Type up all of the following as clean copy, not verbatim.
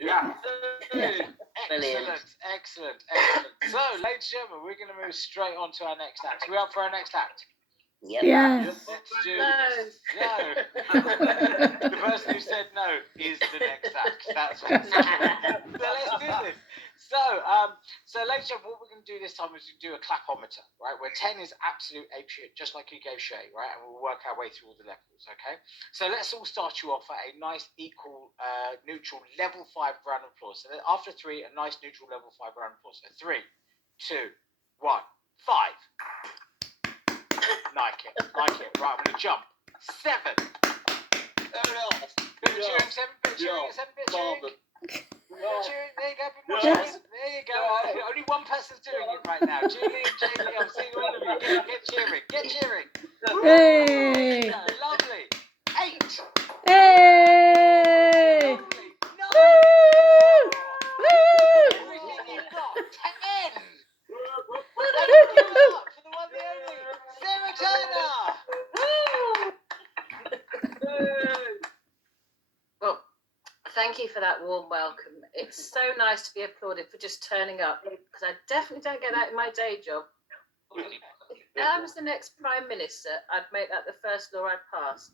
Yeah. Excellent. So, ladies and gentlemen, we're going to move straight on to our next act. Are we up for our next act? Yep. Yeah. Let's do No. No. The person who said no is the next act. That's what it's so let's do this. So ladies and gentlemen, what we're going to do this time is do a clapometer, right? Where 10 is absolute apeshit, just like you gave Shay, right? And we'll work our way through all the levels, okay? So let's all start you off at a nice, equal, neutral, level 5 round of applause. So then after 3, a nice, neutral, level 5 round of applause. So 3, 2, 1, 5. Like it. Right, I'm going to jump. 7. Bit of cheering, 7. Bit of cheering. There you go. Bit more cheers. There you go. Only one person's doing it right now. Julie and Jamie, I'm seeing all of you. Get cheering. Hey. Lovely. 8. Hey. Lovely. 9. Woo. Everything you've got. 10. Give it up for the one and only Sarah Turner. Well, thank you for that warm welcome. It's so nice to be applauded for just turning up, because I definitely don't get that in my day job. If I was the next Prime Minister, I'd make that the first law I'd pass.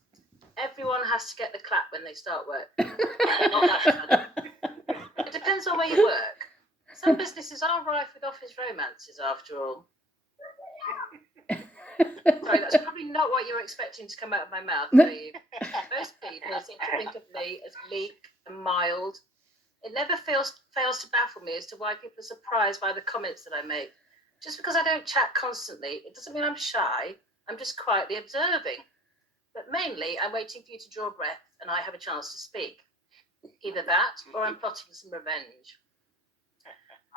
Everyone has to get the clap when they start work. Not that fun. It depends on where you work. Some businesses are rife with office romances, after all. Sorry, that's probably not what you were expecting to come out of my mouth, were you? Most people seem to think of me as meek and mild. It never fails to baffle me as to why people are surprised by the comments that I make. Just because I don't chat constantly, it doesn't mean I'm shy. I'm just quietly observing. But mainly, I'm waiting for you to draw breath and I have a chance to speak. Either that, or I'm plotting some revenge.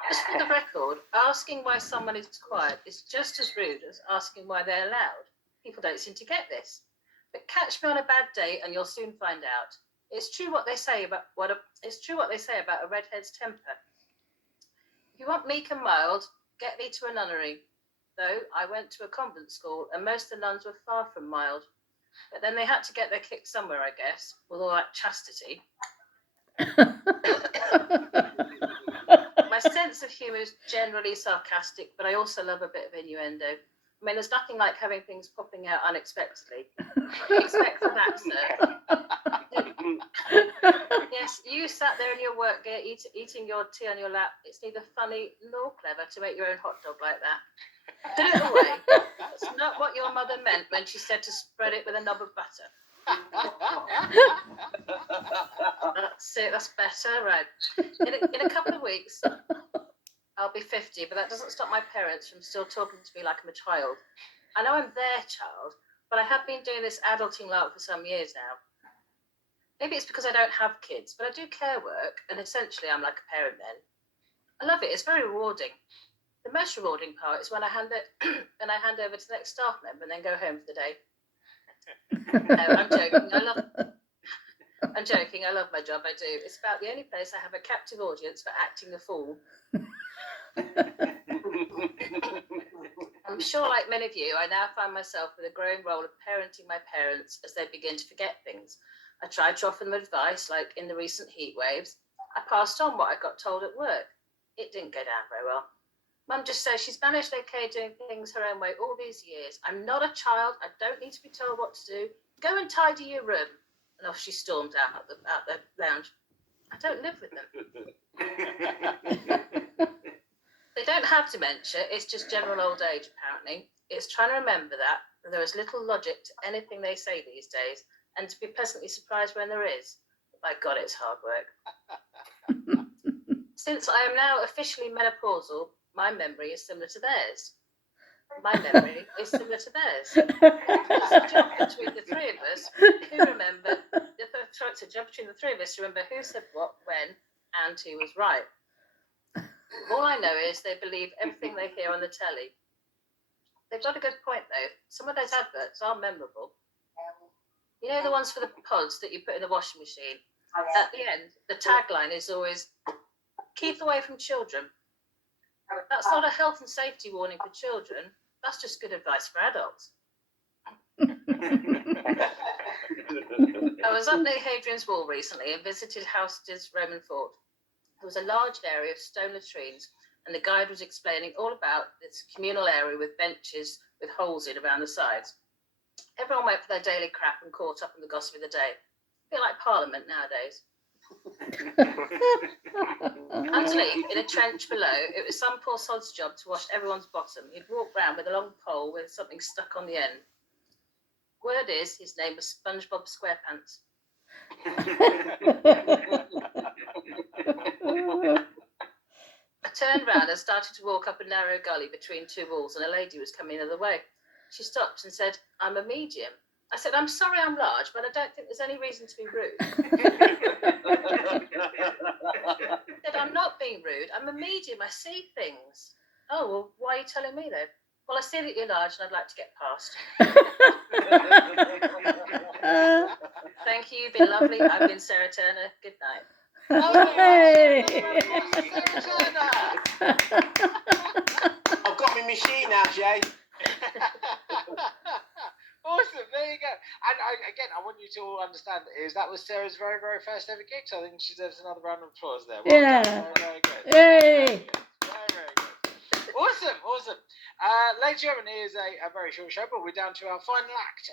Just for the record, asking why someone is quiet is just as rude as asking why they're loud. People don't seem to get this. But catch me on a bad day and you'll soon find out. It's true what they say about a redhead's temper. If you want meek and mild, get thee to a nunnery. Though I went to a convent school and most of the nuns were far from mild. But then they had to get their kick somewhere, I guess, with all that chastity. My sense of humour is generally sarcastic, but I also love a bit of innuendo. I mean, there's nothing like having things popping out unexpectedly. What do you expect from that, sir? Yes, you sat there in your work gear eating your tea on your lap. It's neither funny nor clever to make your own hot dog like that. Put it away. That's not what your mother meant when she said to spread it with a knob of butter. That's it, that's better, right. In a couple of weeks, I'll be 50, but that doesn't stop my parents from still talking to me like I'm a child. I know I'm their child, but I have been doing this adulting lark for some years now. Maybe it's because I don't have kids, but I do care work, and essentially I'm like a parent then. I love it, it's very rewarding. The most rewarding part is when I hand over to the next staff member and then go home for the day. No, I'm joking. I love my job, I do. It's about the only place I have a captive audience for acting a fool. I'm sure, like many of you, I now find myself with a growing role of parenting my parents as they begin to forget things. I tried to offer them advice, like in the recent heat waves. I passed on what I got told at work. It didn't go down very well. Mum just says she's managed okay doing things her own way all these years. I'm not a child. I don't need to be told what to do. Go and tidy your room. And off she stormed out the lounge. I don't live with them. They don't have dementia. It's just general old age, apparently. It's trying to remember that there is little logic to anything they say these days, and to be pleasantly surprised when there is. By God, it's hard work. Since I am now officially menopausal, my memory is similar to theirs. It's a jump between the three of us who remember. It's a jump between the three of us to remember who said what, when, and who was right. All I know is they believe everything they hear on the telly. They've got a good point, though. Some of those adverts are memorable. You know the ones for the pods that you put in the washing machine? At the end, the tagline is always, keep away from children. That's not a health and safety warning for children. That's just good advice for adults. I was up near Hadrian's Wall recently and visited House's Roman fort. There was a large area of stone latrines, and the guide was explaining all about this communal area with benches with holes in around the sides. Everyone went for their daily crap and caught up on the gossip of the day. A bit like Parliament nowadays. Underneath, in a trench below, it was some poor sod's job to wash everyone's bottom. He'd walk round with a long pole with something stuck on the end. Word is, his name was SpongeBob SquarePants. I turned round and started to walk up a narrow gully between two walls, and a lady was coming the other way. She stopped and said, "I'm a medium." I said, "I'm sorry I'm large, but I don't think there's any reason to be rude." I said, "I'm not being rude. I'm a medium. I see things." "Oh, well, why are you telling me then?" "Well, I see that you're large and I'd like to get past." Thank you. You've been lovely. I've been Sarah Turner. Good night. Hey. I've got my machine now, Jay. Awesome, there you go. And I want you to all understand that was Sarah's very, very first ever gig, so I think she deserves another round of applause there. Well Yeah. done. Very, very good. Yay. Very, very good. Awesome. Ladies and gentlemen, here's a very short show, but we're down to our final act.